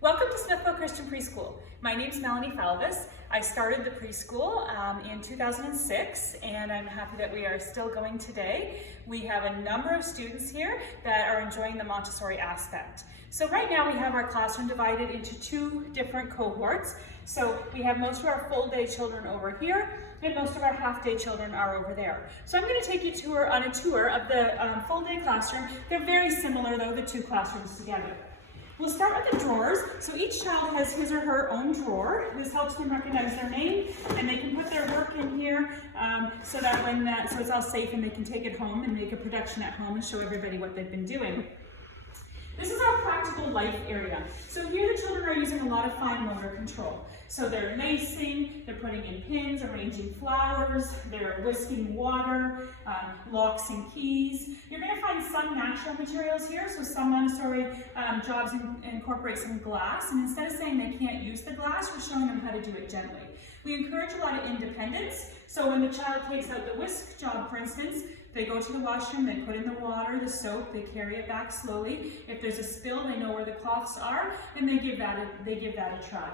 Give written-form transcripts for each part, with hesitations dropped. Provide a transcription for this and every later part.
Welcome to Smithville Christian Preschool. My name is Melanie Falvis. I started the preschool in 2006, and I'm happy that we are still going today. We have a number of students here that are enjoying the Montessori aspect. So right now we have our classroom divided into two different cohorts. So we have most of our full-day children over here, and most of our half-day children are over there. So I'm going to take you on a tour of the full-day classroom. They're very similar though, the two classrooms together. We'll start with the drawers. So each child has his or her own drawer. This helps them recognize their name, and they can put their work in here so it's all safe and they can take it home and make a production at home and show everybody what they've been doing. This is our practical life area. So here the children are using a lot of fine motor control. So they're lacing, they're putting in pins, arranging flowers, they're whisking water, locks and keys. You're going to find some natural materials here, so some Montessori jobs incorporate some glass, and instead of saying they can't use the glass, we're showing them how to do it gently. We encourage a lot of independence, so when the child takes out the whisk job, for instance, they go to the washroom, they put in the water, the soap, they carry it back slowly. If there's a spill, they know where the cloths are, and they give that a try.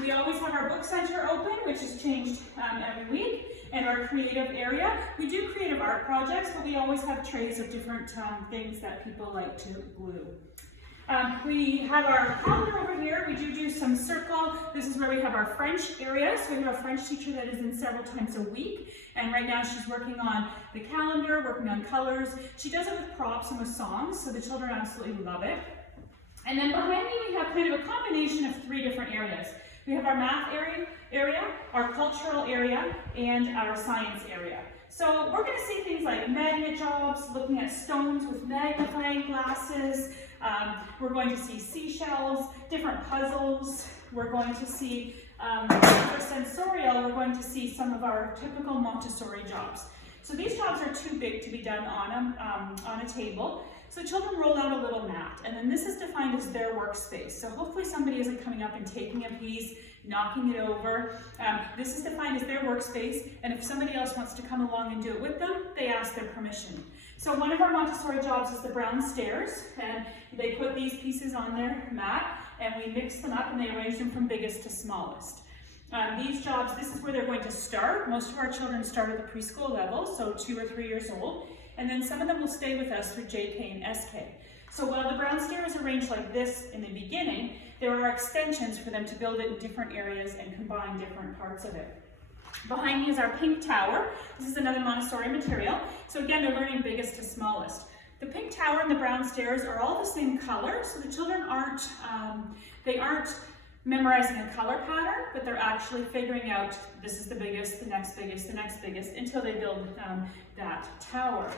We always have our book center open, which is changed every week, and our creative area. We do creative art projects, but we always have trays of different things that people like to glue. We have our calendar over here. We do some circle. This is where we have our French area. So we have a French teacher that is in several times a week. And right now she's working on the calendar, working on colors. She does it with props and with songs, so the children absolutely love it. And then behind me we have kind of a combination of three different areas. We have our math area, our cultural area, and our science area. So we're going to see things like magnet jobs, looking at stones with magnifying glasses. We're going to see seashells, different puzzles. We're going to see, for sensorial, we're going to see some of our typical Montessori jobs. So these jobs are too big to be done on a table. So children roll out a little mat, and then this is defined as their workspace. So hopefully somebody isn't coming up and taking a piece, knocking it over. This is defined as their workspace, and if somebody else wants to come along and do it with them, they ask their permission. So one of our Montessori jobs is the brown stairs, and they put these pieces on their mat, and we mix them up and they arrange them from biggest to smallest. These jobs, this is where they're going to start. Most of our children start at the preschool level, so 2 or 3 years old. And then some of them will stay with us through JK and SK. So while the brown stair is arranged like this in the beginning, there are extensions for them to build it in different areas and combine different parts of it. Behind me is our pink tower. This is another Montessori material. So again, they're learning biggest to smallest. The pink tower and the brown stairs are all the same color, so the children aren't memorizing a color pattern, but they're actually figuring out this is the biggest, the next biggest, the next biggest, until they build that tower.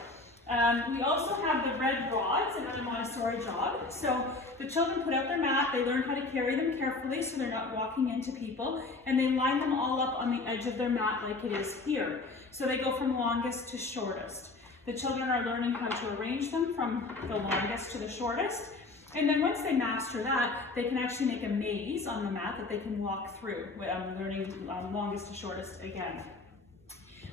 We also have the red rods, another Montessori job. So the children put out their mat, they learn how to carry them carefully so they're not walking into people, and they line them all up on the edge of their mat like it is here. So they go from longest to shortest. The children are learning how to arrange them from the longest to the shortest. And then once they master that, they can actually make a maze on the mat that they can walk through, learning longest to shortest again.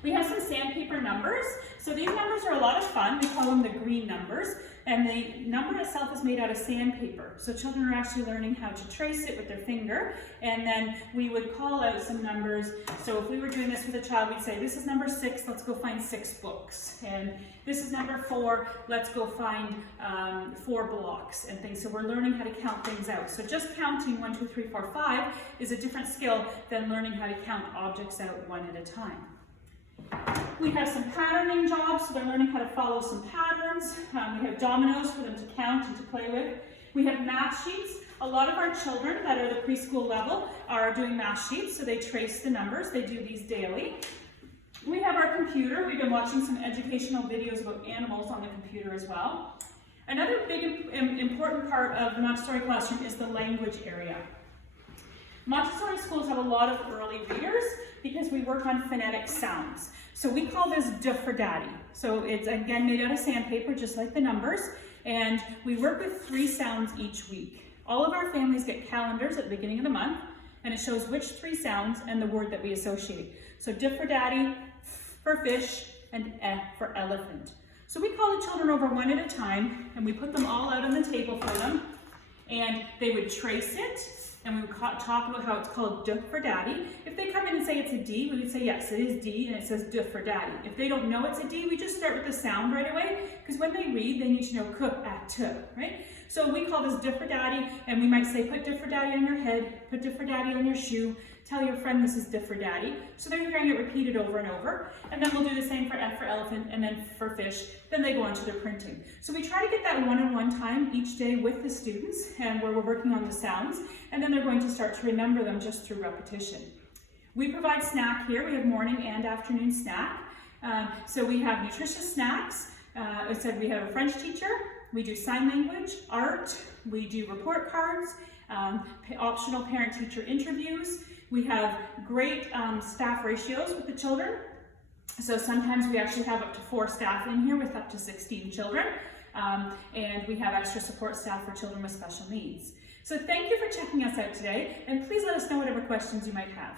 We have some sandpaper numbers. So these numbers are a lot of fun. We call them the green numbers. And the number itself is made out of sandpaper. So children are actually learning how to trace it with their finger. And then we would call out some numbers. So if we were doing this with a child, we'd say, this is number 6, let's go find 6 books. And this is number 4, let's go find 4 blocks and things. So we're learning how to count things out. So just counting 1, 2, 3, 4, 5 is a different skill than learning how to count objects out one at a time. We have some patterning jobs, so they're learning how to follow some patterns. We have dominoes for them to count and to play with. We have math sheets. A lot of our children that are the preschool level are doing math sheets, so they trace the numbers. They do these daily. We have our computer. We've been watching some educational videos about animals on the computer as well. Another big important part of the Montessori classroom is the language area. Montessori schools have a lot of early readers because we work on phonetic sounds. So we call this D for Daddy. So it's again made out of sandpaper, just like the numbers, and we work with 3 sounds each week. All of our families get calendars at the beginning of the month, and it shows which 3 sounds and the word that we associate. So D for Daddy, F for fish, and E for elephant. So we call the children over one at a time, and we put them all out on the table for them. and they would trace it, and we would talk about how it's called D for daddy. If they come in and say it's a D, we would say yes, it is D, and it says D for daddy. If they don't know it's a D, we just start with the sound right away, because when they read, they need to know k, at, t, right? So we call this D for daddy, and we might say put D for daddy on your head, put D for daddy on your shoe, tell your friend this is D for daddy. So they're hearing it repeated over and over, and then we'll do the same for F for elephant, and then for fish, then they go on to their printing. So we try to get that one-on-one time each day with the students, and where we're working on the sounds, and then they're going to start to remember them just through repetition. We provide snack here. We have morning and afternoon snack. So we have nutritious snacks. I said we have a French teacher. We do sign language, art. We do report cards, optional parent-teacher interviews. We have great staff ratios with the children. So sometimes we actually have up to 4 staff in here with up to 16 children. And we have extra support staff for children with special needs. So thank you for checking us out today, and please let us know whatever questions you might have.